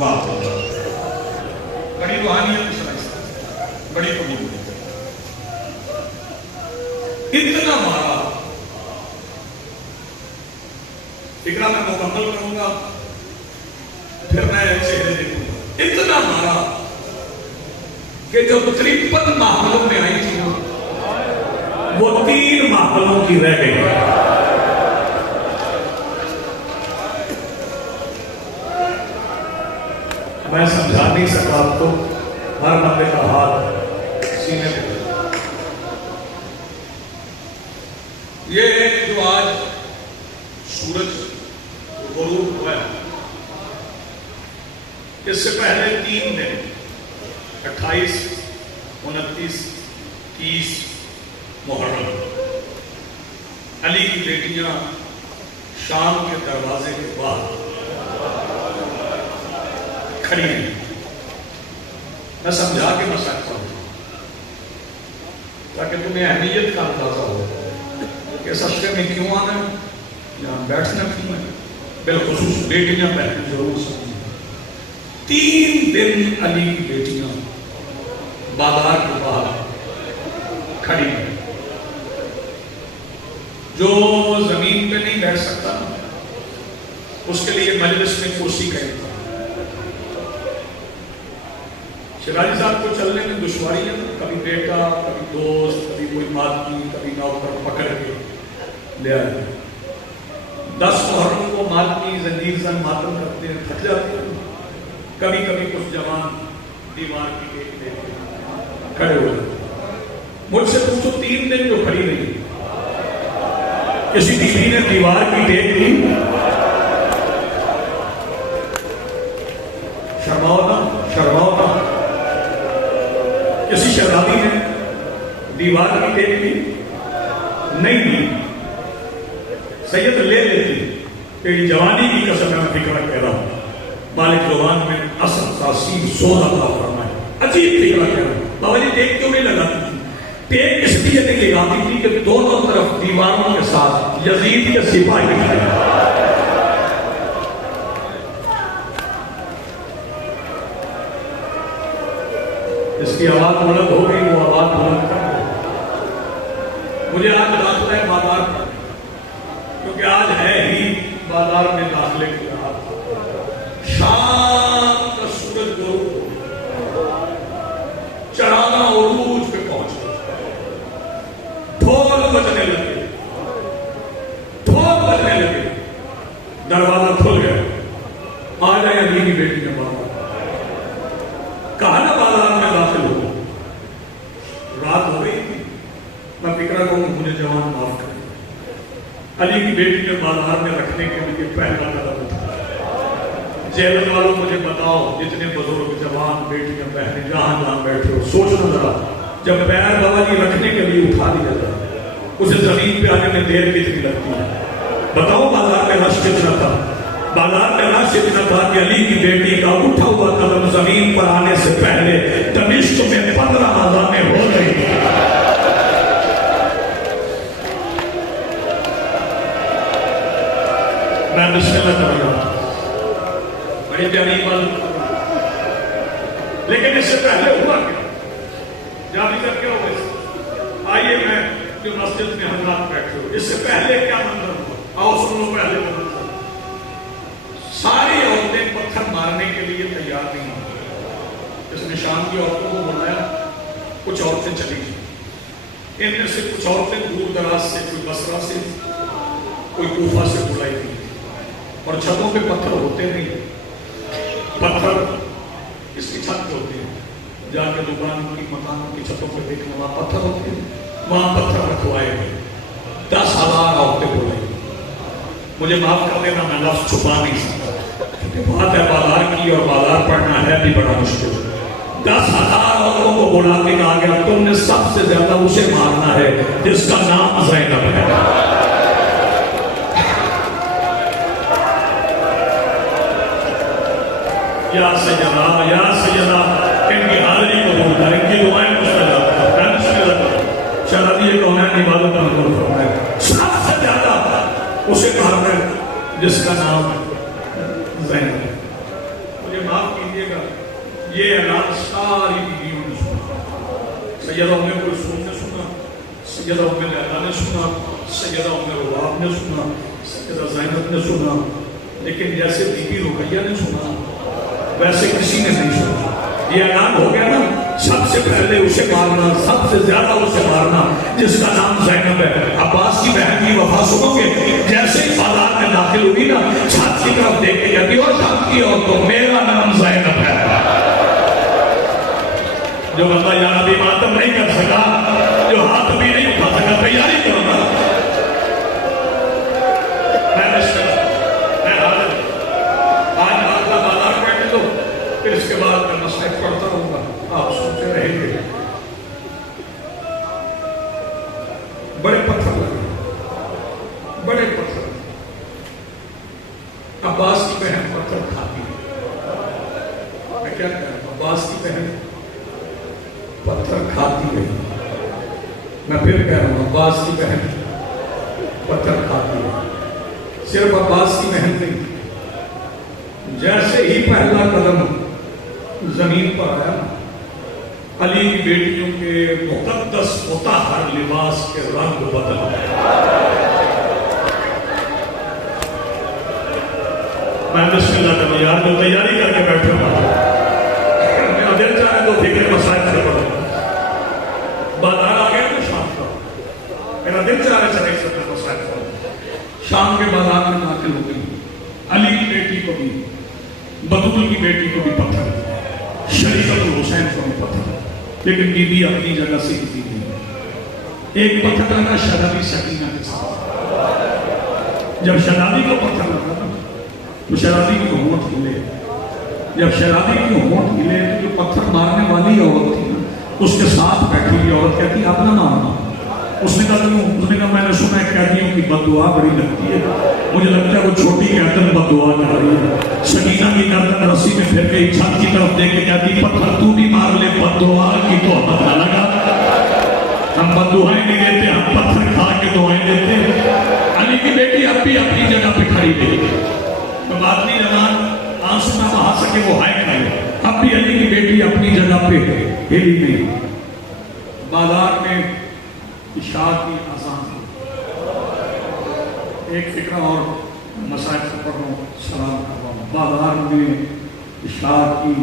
واہ بڑی روحانیت بڑی قبول اتنا مارا فکرہ میں مکمل کروں گا پھر میں چہرے دیکھوں گا. اتنا مارا کہ جو 53 محلوں میں آئی تھی وہ 3 محلوں کی رہ گئی. میں سمجھا نہیں سکا آپ کو. ہر بندے کا ہاتھ سینے پہ. یہ جو آج سورج غروب ہوا ہے اس سے پہلے 3 دن 28 29 30 محرم علی کی بیٹیاں شام کے دروازے کے باہر کھڑی ہیں. میں سمجھا کے مسئلہ ہوں تاکہ تمہیں اہمیت کا اندازہ ہو کہ اس ہفتے میں کیوں آنا ہے یہاں بیٹھنا کیوں ہے. بالخصوص بیٹیاں بہن ضرور سمجھیں. 3 دن علی کی بیٹیاں بازار کے باہر کھڑی ہیں. جو زمین پہ نہیں بیٹھ سکتا اس کے لیے مجلس میں کرسی کا انتظام. شیرازی صاحب کو چلنے میں دشواری ہے. کبھی بیٹا کبھی دوست کبھی کوئی مادی کبھی نوکر پکڑ کے لے آئے. 10 محرم کو مادی زنجیر زن ماتم کرتے ہیں تھک جاتے ہیں. کبھی کبھی کچھ جوان دیوار کی ٹیک لے کے کھڑے ہوئے. مجھ سے پوچھو 3 دن جو کھڑی رہی کسی بیوی نے دیوار کی ٹیک لی؟ شرماؤ نا شرماؤ نا. کسی شرابی نے دیوار کی ٹیک لی؟ نہیں دی. سید لے لیتی. تیری جوانی کی قسم میں فکر کہہ رہا ہوں. مالک زبان میں اصل تاثیر سونا تھا فرمائے. عجیب فکر کہہ رہا ہوں. بابا جی ٹیک کیوں نہیں لگاتی تھی؟ ٹیک اس لیے نہیں لگاتی تھی کہ دونوں طرف دیواروں کے ساتھ یزید کے سپاہی کھڑے. اس کی آواز بلند ہو گئی وہ آواز بلند کر گئی. مجھے آج داخلہ ہے بازار پر کیونکہ آج ہے ہی بازار میں داخلے کی رات. شام کا سورج غروب چراغاں عروج پہ پہنچ گئے. ڈھول بجنے لگے ڈھول بجنے لگے. دروازہ کھل گیا. آ جائے علی کی بیٹی نے بازار کہا نا بازار میں داخل ہو. رات ہو گئی تھی. میں فکرہ کہوں مجھے جوان معاف کریں. علی کی بیٹی کے بازار میں رکھنے کے لیے پہلا قدم اٹھا. جیل والوں مجھے بتاؤ جتنے بزرگ جوان بیٹیاں بہنیں جہاں جہاں بیٹھے ہو سوچنا ذرا جب پیر بابا جی رکھنے کے لیے اٹھا دیا جائے اسے زمین پہ آنے میں دیر کتنی لگتی ہے؟ بتاؤ بازار میں رش کتنا تھا. بازار میں رش اتنا تھا کہ علی کی بیٹی کا اٹھا ہوا قدم زمین پر آنے سے پہلے دمشق میں 15 اذانیں ہو رہی تھی. میں بسم اللہ کر رہا ہوں. بڑی پیاری بات. لیکن اس سے پہلے ہوا کیا؟ جاری کر کیا ہوا؟ آئیے میں جو مسجد میں حضرات بیٹھے ہو اس سے پہلے کیا منظر ہوا؟ آؤ سن لو پہلے منظر. ساری عورتیں پتھر مارنے کے لیے تیار نہیں ہوئی. اس نشان کی عورتوں کو بلایا. کچھ عورتیں چلی گئی. ان میں سے کچھ عورتیں دور دراز سے کوئی بصرہ سے کوئی کوفہ سے بلائی گئی. اور چھتوں پہ پتھر ہوتے نہیں. پتھر اس کی چھت پہ ہوتے ہیں. جا کے دکان کی مکانوں کی چھتوں پہ دیکھنا وہاں پتھر ہوتے ہیں. وہاں پتھر رکھوائے گئے. 10,000 عورتیں بلائی. مجھے معاف کر دینا میں لفظ چھپا نہیں سکتا کیونکہ بات ہے بازار کی اور بازار پڑھنا ہے بھی بڑا مشکل. 10,000 عورتوں کو بلا کے کہا گیا تم نے سب سے زیادہ اسے مارنا ہے جس کا نام زینب ہے. یا سیدہ ان کی حاضری کو بھولتا ہے. ان کی دعائیں شاید یہ کونین عبادت عمل فرمائے. سب سے زیادہ اسے کہا ہے جس کا نام زینب ہے. مجھے مجھے معاف کیجیے گا، یہ اعلان ساری بیویوں نے سنا، سیدہ ام کلثوم نے سنا، سیدہ ام لیلا نے سنا، سیدہ ام رواب نے سنا، سیدہ زینب نے سنا، لیکن جیسے بی بی رقیہ نے سنا ویسے کسی نے نہیں سنا۔ یہ اعلان ہو گیا نا، سب سے پہلے اسے مارنا، سب سے زیادہ اسے مارنا جس کا نام زینب ہے۔ عباس کی بہن کی وفا سنو گے، جیسے ہی بازار میں داخل ہوئی نا، چھت کی طرف دیکھ کے کہتی اور شام کی عورتوں میرا نام زینب ہے۔ جو بندہ یا نبی ماتم نہیں کر سکا، جو ہاتھ بھی نہیں اٹھا سکا، تیاری کرو نا۔ پھر اس کے بعد میں مسائل پڑھتا رہوں گا، آپ سنتے رہیں گے۔ بڑے پتھر لگے، بڑے پتھر۔ عباس کی بہن پتھر کھاتی ہے، میں کیا کہہ رہا ہوں، عباس کی بہن پتھر کھاتی ہے۔ میں پھر کہہ رہا ہوں، عباس کی بہن پتھر کھاتی ہے۔ صرف عباس کی بہن نہیں، جیسے ہی پہلا قدم زمین پر آیا، علی کی بیٹیوں کے مقدس مطہر لباس کے رنگ بدل گئے۔ میں بسم اللہ کا یاد جو تیاری کر کے بیٹھے ہوں، میرا دل چاہے تو فکر مسائل سے پڑھوں، بازار آ گیا تو شام کا، میرا دل چاہے چلے سکتے مسائل پڑھوں۔ شام کے بازار میں داخل ہو گئی، علی کی بیٹی کو بھی، بطول کی بیٹی کو بھی پتھر، شریعت الحسین کو بھی پتھر، لیکن بی بی اپنی جگہ سے ہلتی نہیں۔ ایک پتھر لگا شہزادی سکینہ کے ساتھ، جب شہزادی کو پتھر لگا تو شہزادی کی ہونٹ ہلے، جب شہزادی کی ہونٹ ہلے تو جو پتھر مارنے والی عورت تھی نا، اس کے ساتھ بیٹھی ہوئی عورت کہتی اب نہ مارنا۔ اس نے کہا اس نے کہا میں نے سنا ہے قیدیوں کی بد دعا بڑی لگتی ہے، مجھے لگتا ہے وہ چھوٹی گردن بد دعا کر رہی ہے۔ سکینہ کی گردن رسی میں پھر گئی، چھت کی طرف دیکھ کے کہتی پتھر تو بھی مار لے، بد دعا کی تو نہ لگا، ہم بد دعائیں نہیں دیتے، ہم پتھر کھا کے دعائیں دیتے ہیں۔ علی کی بیٹی اب بھی اپنی جگہ پہ کھڑی رہی، تو آدمی زمان آنسو نہ بہا سکے وہ ہائے کھائے، اب بھی علی کی بیٹی اپنی جگہ پہ ہلی نہیں۔ بازار میں عشاء کی اذان، ایک فکرہ اور مسائل سے پڑھ رہا ہوں، سلام کر رہا ہوں۔ بازار میں عشاء کی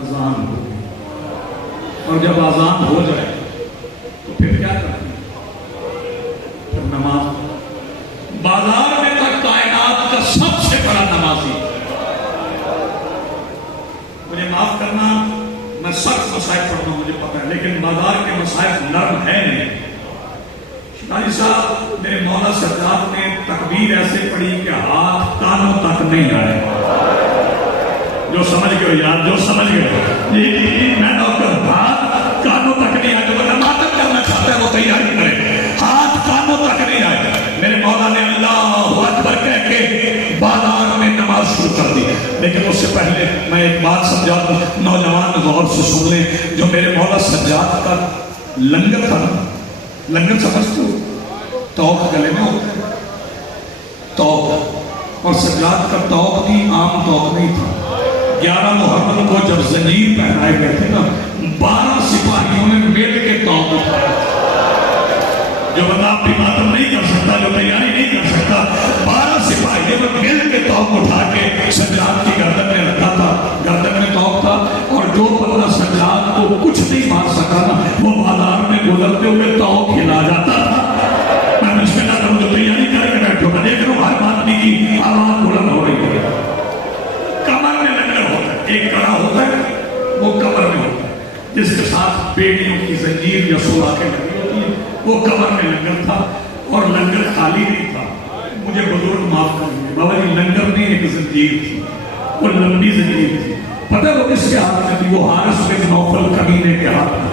اذان ہو گئی، اور جب اذان ہو جائے تو پھر کیا کرتی ہے؟ پھر نماز۔ بازار میں تک کائنات کا سب سے بڑا نمازی، مجھے معاف کرنا میں سخت مسائل پڑھتا ہوں مجھے پتا ہے، لیکن بازار کے مسائل نرم ہے نہیں۔ شاہی صاحب میرے مولا سجاد نے تکبیر ایسے پڑھی کہ ہاتھ کانوں تک نہیں آئے۔ جو سمجھ گئے یار، جو سمجھ گئے جی میں ڈاکٹر، ہاتھ کانوں تک نہیں آئے، جو نماز کرنا چاہتا ہے وہ تیاری کرے، ہاتھ کانوں تک نہیں آئے۔ میرے مولا نے اللہ اکبر کہہ کے بازار میں نماز شروع کر دی، لیکن اس سے پہلے میں ایک بات سمجھا دوں، نوجوان غور سے سن لیں۔ جو میرے مولا سجاد کا لنگر تھا، لنگر سمجھتے ہو، توق گلے میں ہوتا ہے، توق، اور سجاد کا توق بھی عام توق نہیں تھا۔ 11 محرم کو جب زنجیر پہنائے گئے تھے نا، 12 سپاہیوں نے مل کے توق اٹھایا۔ جو بندہ اپنی ماتم نہیں کر سکتا، جو تیاری نہیں کر سکتا، 12 سپاہیوں نے مل کے توق اٹھا کے سجاد کی گردن میں رکھا تھا، گردن میں توق تھا، اور جو بندہ سجاد کو کچھ نہیں مار سکا نا، وہ بازار میں گزرتے ہوئے توق ہلا جاتا تھا۔ میں بسم اللہ کروں، جو تیاری کر کے بیٹھو، میں دیکھ رہا ہوں ہر آدمی کی آواز بلند ہو رہی ہے۔ کمر میں لنگر ہوتا ہے، ایک کڑا ہوتا ہے، وہ کمر میں ہوتا ہے، جس کے ساتھ بیڑیوں کی زنجیر یا سوراخیں لگی ہوتی ہیں، وہ کمر میں لنگر تھا، اور لنگر خالی نہیں تھا۔ مجھے بزرگ معاف کریں گے بابا جی، لنگر میں ایک زنجیر تھی، وہ لمبی زنجیر تھی، پتہ وہ کس کے ہاتھ میں تھی؟ وہ حارث بن نوفل کمینے کے ہاتھ میں۔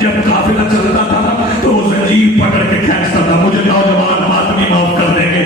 جب قافلہ چلتا تھا تو وہ زنجیر پکڑ کے کھینچتا تھا۔ مجھے نوجوان آدمی معاف کر دیں گے،